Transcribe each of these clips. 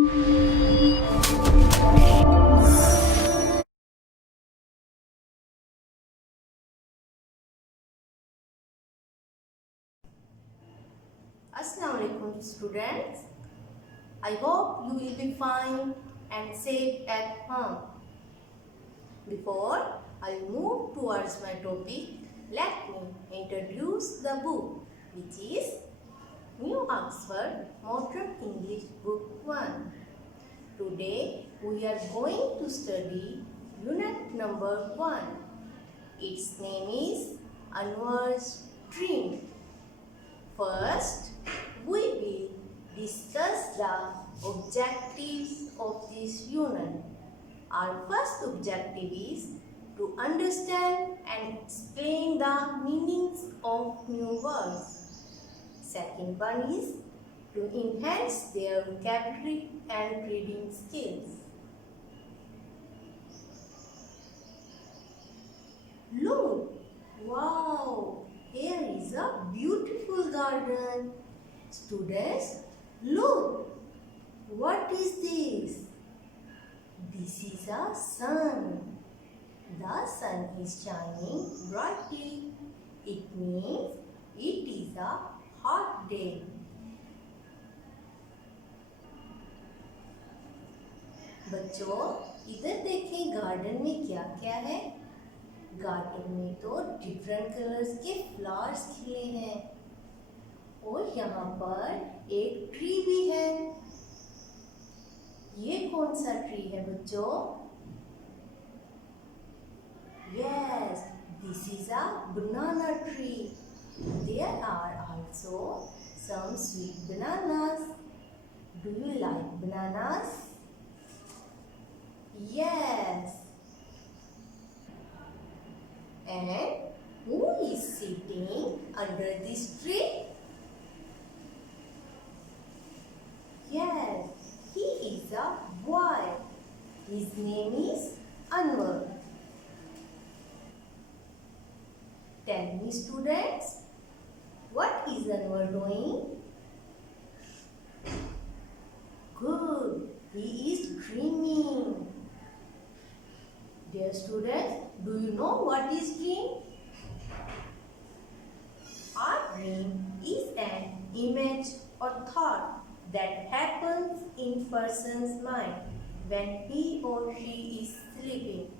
Assalamu alaikum students. I hope you will be fine and safe at home. Before I move towards my topic, let me introduce the book, which is New Oxford Modern English Book 1. Today we are going to study unit number 1. Its name is Anwar's Dream. First, we will discuss the objectives of this unit. Our first objective is to understand and explain the meanings of new words. Second one is to enhance their vocabulary and reading skills. Look! Wow! Here is a beautiful garden. Students, look! What is this? This is a sun. The sun is shining brightly. It means it is a hot day. बच्चों, इधर देखें garden में क्या क्या है। Garden में तो different colours के फ्लावर्स खिले हैं और यहाँ पर एक ट्री भी है। ये कौन सा ट्री है बच्चों? Yes, this is a banana tree. There are also some sweet bananas. Do you like bananas? Yes. And who is sitting under this tree? Yes, he is a boy. His name is Anwar. Tell me, students, what is Anwar doing? Good, he is dreaming. Dear students, do you know what is dream? Our dream is an image or thought that happens in person's mind when he or she is sleeping.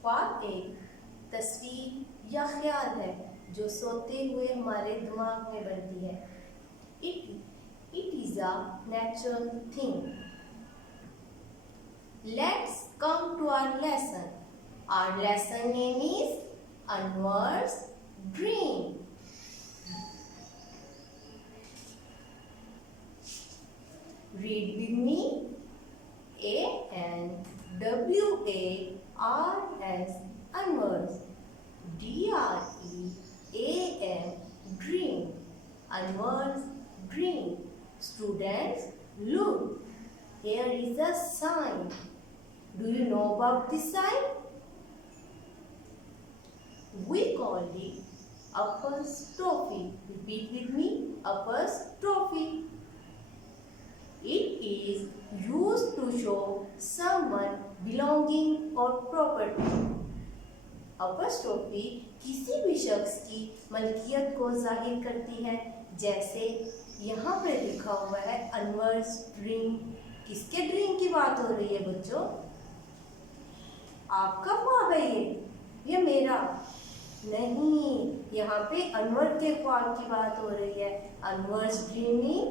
ख्वाब एक तस्वीर या ख्याल है जो सोते हुए हमारे दिमाग में बनती है. It is a natural thing. Let's come to our lesson. Our lesson name is Anwar's Dream. Read with me. ANWARS Anwar's. DREAM Dream. Anwar's Dream. Students, look. Here is a sign. Do you know about this sign? We call it apostrophe. Repeat with me. Apostrophe. It is used to show someone belonging or property. Apostrophe किसी भी शख्स की मलकियत को जाहिर करती है. जैसे यहाँ पर लिखा हुआ है अनवर्स ड्रीम. किसके ड्रीम की बात हो रही है बच्चों? आपका ख्वाब है ये मेरा नहीं. यहाँ पे अनवर के ख्वाब की बात हो रही है. अनवर्स ड्रीमिंग,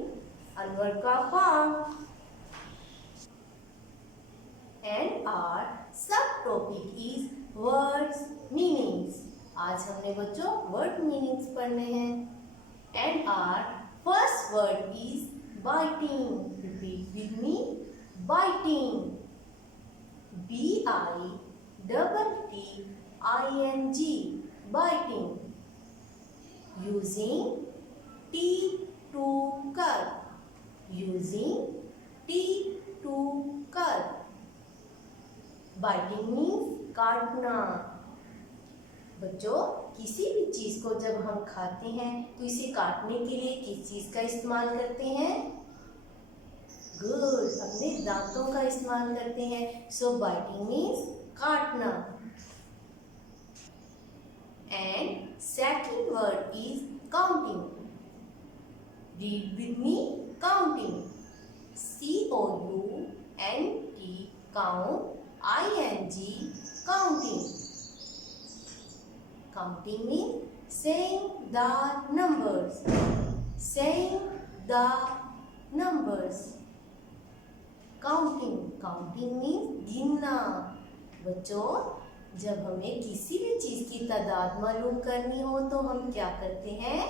अनवर का ख्वाब. And our subtopic is words meanings. आज हमने बच्चों वर्ड मीनिंग्स पढ़ने हैं. And our first word is biting. Repeat with me. Biting. BITTING. Biting. Using teeth to cut. Using teeth to cut. Biting means काटना. बच्चों, किसी भी चीज को जब हम खाते हैं तो इसे काटने के लिए किस चीज का इस्तेमाल करते हैं? गुड, अपने दांतों का इस्तेमाल करते हैं. सो बाइटिंग मीन्स काटना. And second word is counting. Read with me. Counting. COUNT, count. ING, counting. Counting means saying the numbers. Saying the numbers. Counting means गिनना. बच्चों, जब हमें किसी भी चीज की तादाद मालूम करनी हो तो हम क्या करते हैं?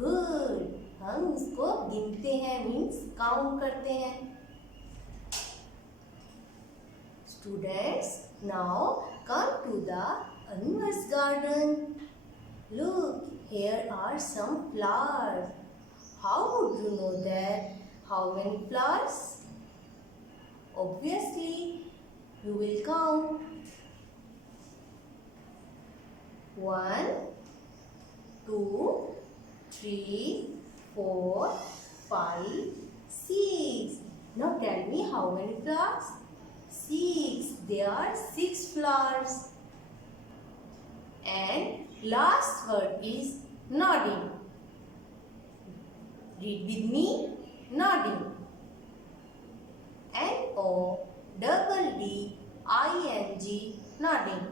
गुड, हम उसको गिनते हैं, मीन्स काउंट करते हैं. Students, now come to the Anwar's garden. Look, here are some flowers. How would you know that? How many flowers? Obviously, you will count. 1, 2, 3, 4, 5, 6. Now tell me how many flowers? 6. There are 6 flowers. And last word is nodding. Read with me. Nodding. NODDING. Nodding.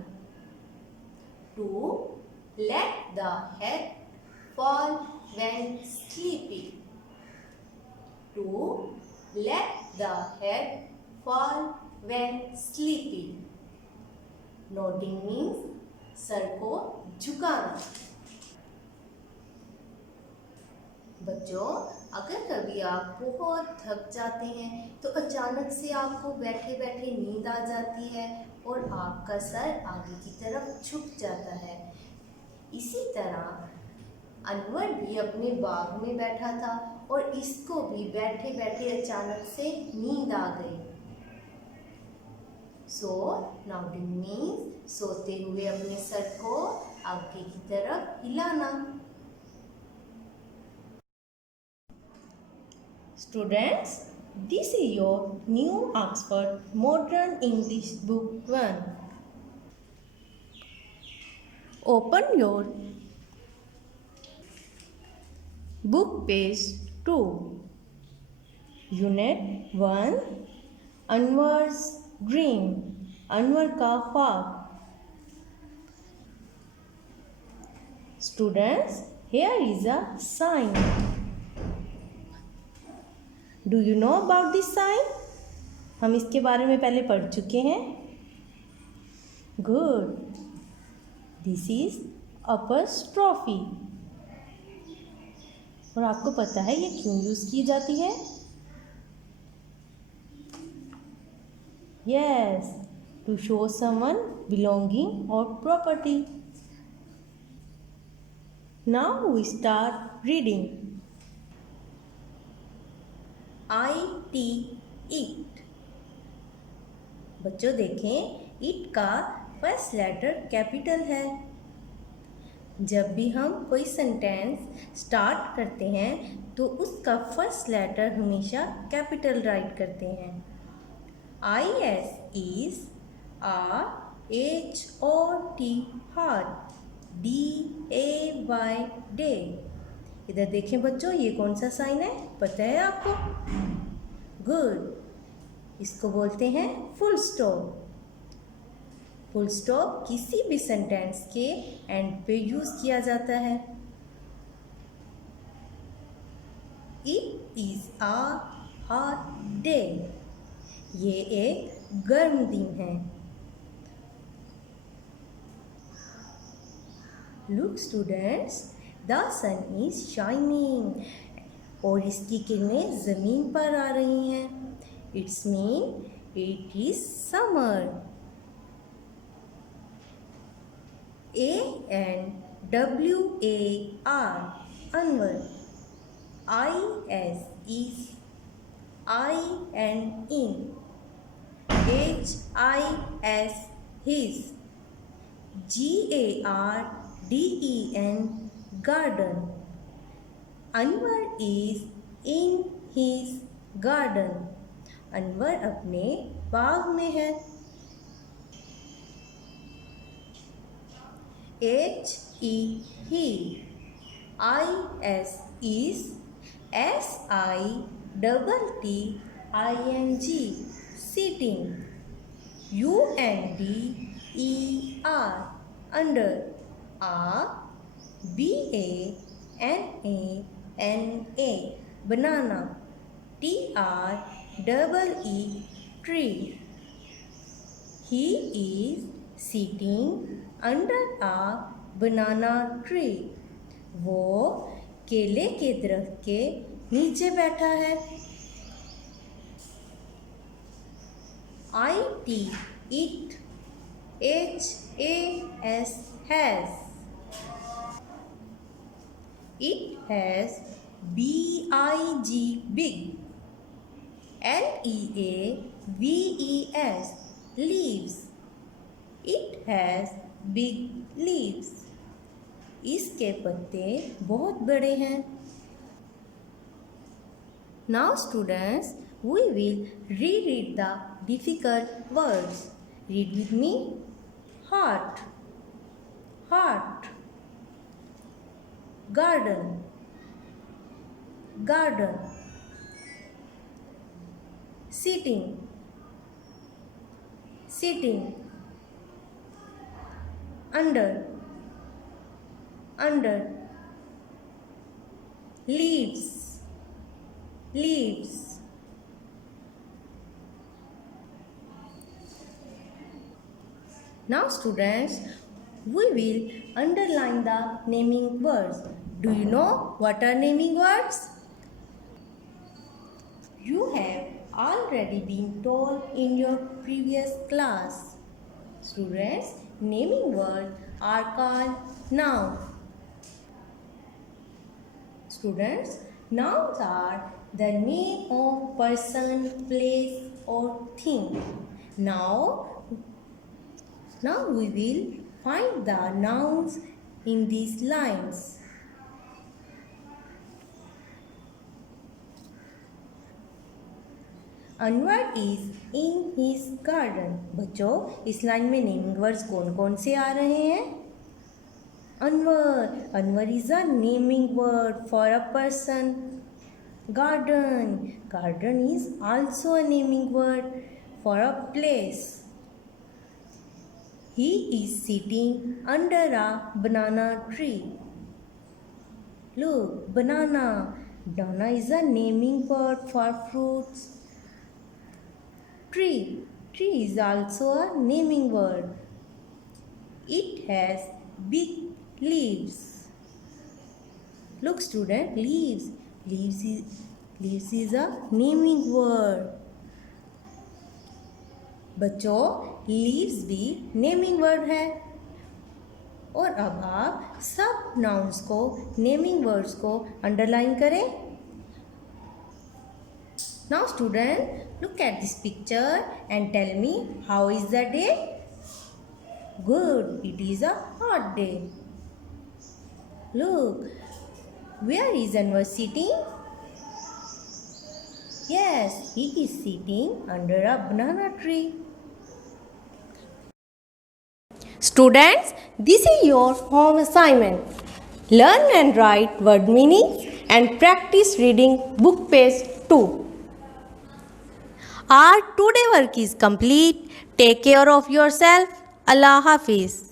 To let the head fall when sleepy. To let the head fall when sleepy. Nodding means sir को झुकाना. बच्चों, अगर कभी आप बहुत थक जाते हैं तो अचानक से आपको बैठे बैठे नींद आ जाती है और आपका सर आगे की तरफ झुक जाता है. इसी तरह अनवर भी अपने बाग में बैठा था और इसको भी बैठे बैठे अचानक से नींद आ गई. सो नॉडिंग मीन्स सोते हुए अपने सर को आगे की तरफ हिलाना. Students, this is your new Oxford Modern English Book 1. Open your book page 2. Unit 1, Anwar's Dream, Anwar का ख्वाब. Students, here is a sign. Do you know about this sign? हम इसके बारे में पहले पढ़ चुके हैं. Good. This is apostrophe. और आपको पता है ये क्यों यूज की जाती है? Yes, to show someone belonging or property. Now we start reading. IT, it. बच्चों देखें, it का फर्स्ट लेटर कैपिटल है. जब भी हम कोई सेंटेंस स्टार्ट करते हैं तो उसका फर्स्ट लेटर हमेशा कैपिटल राइट करते हैं. IS is HOT, heart. DAY, day. इधर देखें बच्चों, ये कौन सा साइन है, पता है आपको? गुड. इसको बोलते हैं फुल स्टॉप. फुल स्टॉप किसी भी सेंटेंस के एंड पे यूज किया जाता है. It is a hot day. ये एक गर्म दिन है. Look students, the sun is shining. और इसकी किरणें जमीन पर आ रही हैं. It's mean it is summer. ANWAR, Anwar. IS is in. HIS, his. GARDEN, garden. Anwar is in his garden. Anwar अपने बाग में है। He, he. Is, SITTING, sitting. UNDER, under. BANANA, banana. TREE, tree. He is sitting under a banana tree. वो केले के दरख्त के नीचे बैठा है। IT, it. HAS, has. It has BIG, big. LEAVES, leaves. It has big leaves. इसके पत्ते बहुत बड़े हैं। Now students, we will reread the difficult words. Read with me. Heart, heart. Garden, garden. Sitting, sitting. Under, under. Leaves, leaves. Now students, we will underline the naming words. Do you know what are naming words? You have already been told in your previous class. Students, naming words are called nouns. Students, nouns are the name of person, place or thing. Now we will find the nouns in these lines. Anwar is in his garden. बच्चों, इस line में naming words कौन कौन से आ रहे हैं? Anwar is a naming word for a person. Garden is also a naming word for a place. He is sitting under a banana tree. Look, banana. Banana is a naming word for fruits. Tree is also a naming word. It has big leaves. Look student, leaves is a naming word. बच्चों, leaves भी naming word है। और अब आप सब nouns को, naming words को underline करें। Now student, look at this picture and tell me, how is the day? Good, it is a hot day. Look, where is Anwar sitting? Yes, he is sitting under a banana tree. Students, this is your home assignment. Learn and write word meanings and practice reading book page 2. Our today work is complete. Take care of yourself. Allah Hafiz.